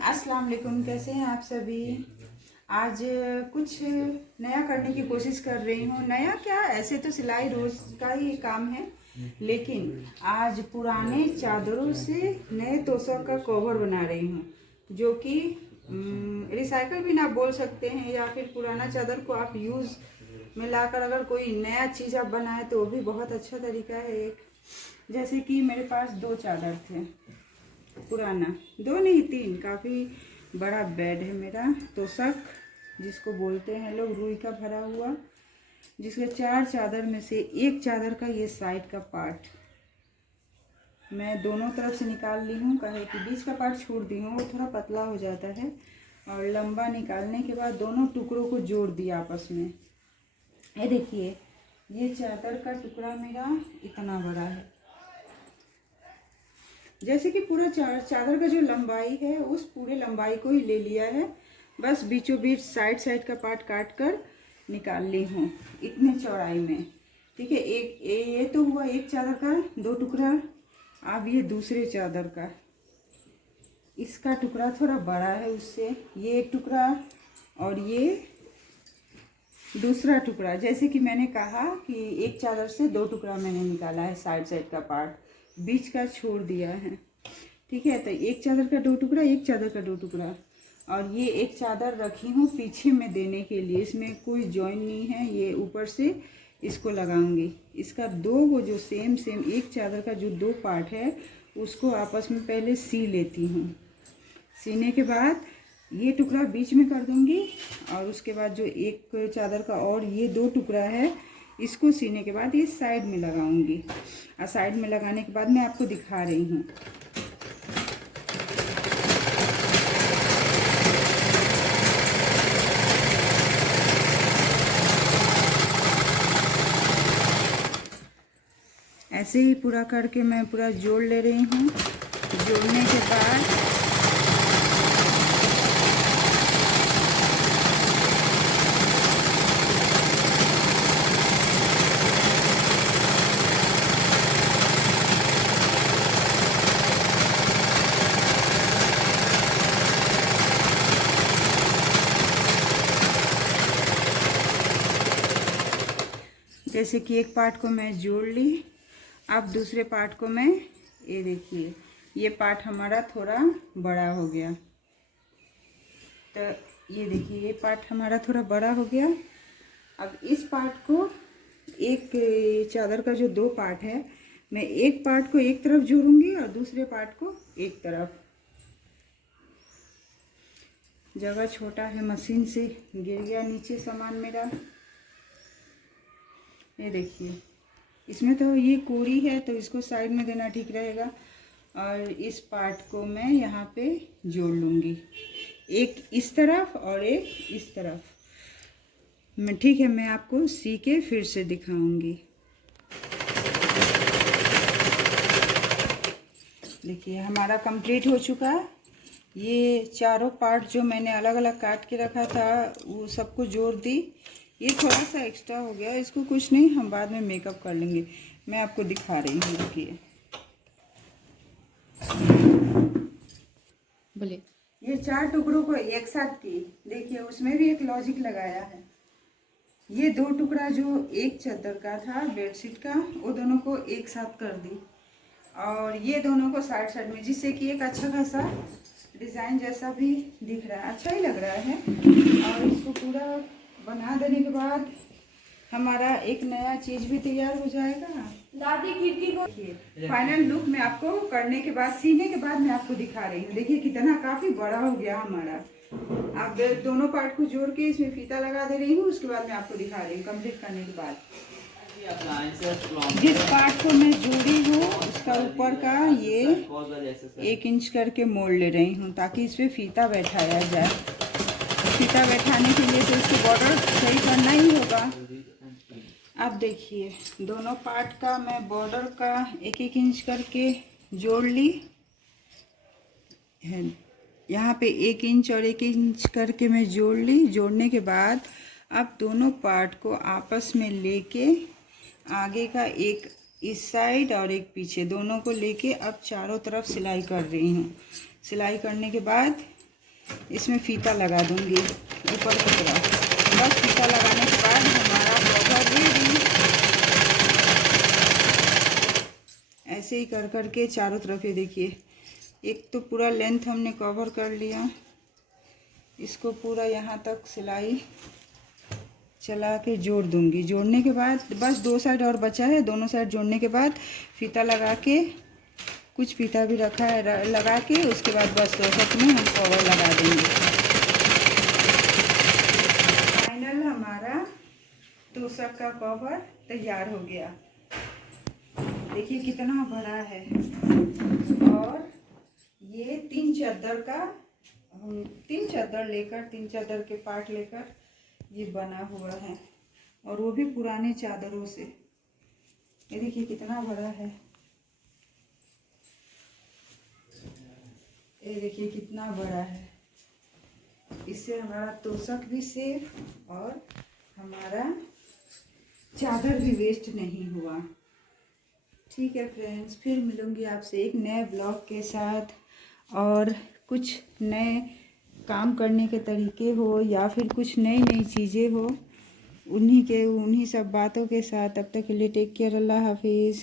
अस्सलाम वालेकुम। कैसे हैं आप सभी। आज कुछ नया करने की कोशिश कर रही हूँ। नया क्या, ऐसे तो सिलाई रोज़ का ही काम है, लेकिन आज पुराने चादरों से नए तोशक का कवर बना रही हूँ, जो कि रिसाइकल भी ना बोल सकते हैं, या फिर पुराना चादर को आप यूज़ में लाकर अगर कोई नया चीज़ आप बनाए तो वो भी बहुत अच्छा तरीका है। एक जैसे कि मेरे पास 2 चादर थे, पुराना 2 नहीं 3, काफ़ी बड़ा बेड है मेरा तोशक, जिसको बोलते हैं लोग रुई का भरा हुआ, जिसके 4 चादर में से एक चादर का ये साइड का पार्ट मैं दोनों तरफ से निकाल ली हूँ। कहे कि बीच का पार्ट छोड़ दी हूँ, वो थोड़ा पतला हो जाता है, और लंबा निकालने के बाद दोनों टुकड़ों को जोड़ दिया आपस में। ये देखिए, ये चादर का टुकड़ा मेरा इतना बड़ा है, जैसे कि पूरा चादर का जो लंबाई है उस पूरे लंबाई को ही ले लिया है। बस बीचों बीच साइड का पार्ट काट कर निकाल ली हूँ इतने चौड़ाई में। ठीक है, एक ये तो हुआ एक चादर का 2 टुकड़ा। अब ये दूसरे चादर का, इसका टुकड़ा थोड़ा बड़ा है उससे, ये एक टुकड़ा और ये दूसरा टुकड़ा। जैसे कि मैंने कहा कि एक चादर से 2 टुकड़ा मैंने निकाला है, साइड का पार्ट बीच का छोड़ दिया है। ठीक है, तो एक चादर का 2 टुकड़ा, एक चादर का 2 टुकड़ा, और ये एक चादर रखी हूँ पीछे में देने के लिए। इसमें कोई जॉइन नहीं है, ये ऊपर से इसको लगाऊंगी। इसका 2 वो जो सेम एक चादर का जो 2 पार्ट है उसको आपस में पहले सी लेती हूँ। सीने के बाद ये टुकड़ा बीच में कर दूंगी, और उसके बाद जो एक चादर का और ये 2 टुकड़ा है इसको सीने के बाद ये साइड में लगाऊंगी। और साइड में लगाने के बाद मैं आपको दिखा रही हूँ। ऐसे ही पूरा करके मैं पूरा जोड़ ले रही हूँ। जोड़ने के बाद जैसे कि एक पार्ट को मैं जोड़ ली, अब दूसरे पार्ट को मैं, ये देखिए ये पार्ट हमारा थोड़ा बड़ा हो गया, तो ये देखिए ये पार्ट हमारा थोड़ा बड़ा हो गया। अब इस पार्ट को, एक चादर का जो 2 पार्ट है, मैं एक पार्ट को एक तरफ जोड़ूंगी और दूसरे पार्ट को एक तरफ। जगह छोटा है, मशीन से गिर गया नीचे सामान मेरा। ये देखिए, इसमें तो ये कोड़ी है तो इसको साइड में देना ठीक रहेगा, और इस पार्ट को मैं यहाँ पे जोड़ लूँगी, एक इस तरफ और एक इस तरफ। मैं ठीक है, मैं आपको सी के फिर से दिखाऊंगी। देखिए हमारा कंप्लीट हो चुका है। ये चारों पार्ट जो मैंने अलग अलग काट के रखा था वो सबको जोड़ दी। ये थोड़ा सा एक्स्ट्रा हो गया, इसको कुछ नहीं, हम बाद में मेकअप कर लेंगे। मैं आपको दिखा रही हूँ, देखिए बोले ये 4 टुकड़ों को एक साथ की, देखिए उसमें भी एक लॉजिक लगाया है। ये 2 टुकड़ा जो एक चादर का था बेडशीट का, वो दोनों को एक साथ कर दी, और ये दोनों को साइड में, जिससे कि एक अच्छा खासा डिज़ाइन जैसा भी दिख रहा है, अच्छा ही लग रहा है। और इसको पूरा बना देने के बाद हमारा एक नया चीज़ भी तैयार हो जाएगा। दादी खिड़की को फाइनल लुक मैं आपको करने के बाद, सीने के बाद मैं आपको दिखा रही हूँ। देखिए कितना काफ़ी बड़ा हो गया हमारा। अब दोनों पार्ट को जोड़ के इसमें फीता लगा दे रही हूँ, उसके बाद मैं आपको दिखा रही हूँ कंप्लीट करने के बाद। जिस पार्ट को मैं जोड़ी हूँ उसका ऊपर का ये 1 इंच करके मोड़ ले रही हूँ, ताकि इस पर फीता बैठाया जाए। फीता बैठाने के लिए तो इसको बॉर्डर सही करना ही होगा। अब देखिए दोनों पार्ट का मैं बॉर्डर का 1 इंच करके जोड़ ली है। यहाँ पे 1 इंच और 1 इंच करके मैं जोड़ ली। जोड़ने के बाद अब दोनों पार्ट को आपस में लेके, आगे का एक इस साइड और एक पीछे, दोनों को लेके अब चारों तरफ सिलाई कर रही हूँ। सिलाई करने के बाद इसमें फीता लगा दूंगी ऊपर की तरफ। बस फीता लगाने के बाद हमारा कवर रेडी। ऐसे ही कर कर के चारों तरफ ये देखिए, एक तो पूरा लेंथ हमने कवर कर लिया, इसको पूरा यहाँ तक सिलाई चला के जोड़ दूंगी। जोड़ने के बाद बस 2 साइड और बचा है, दोनों साइड जोड़ने के बाद फीता लगा के, कुछ फीता भी रखा है लगा के, उसके बाद बस तोशक में हम कवर लगा देंगे। फाइनल हमारा तोशक का कवर तैयार हो गया। देखिए कितना बड़ा है। और ये 3 चादर का, 3 चादर लेकर, 3 चादर के पार्ट लेकर ये बना हुआ है, और वो भी पुराने चादरों से। ये देखिए कितना बड़ा है। ये देखिए कितना बड़ा है। इससे हमारा तोशक भी सेफ और हमारा चादर भी वेस्ट नहीं हुआ। ठीक है फ्रेंड्स, फिर मिलूंगी आपसे एक नए ब्लॉग के साथ, और कुछ नए काम करने के तरीके हो या फिर कुछ नई नई चीज़ें हो, उन्हीं सब बातों के साथ। तब तक के लिए टेक केयर, अल्लाह हाफिज़।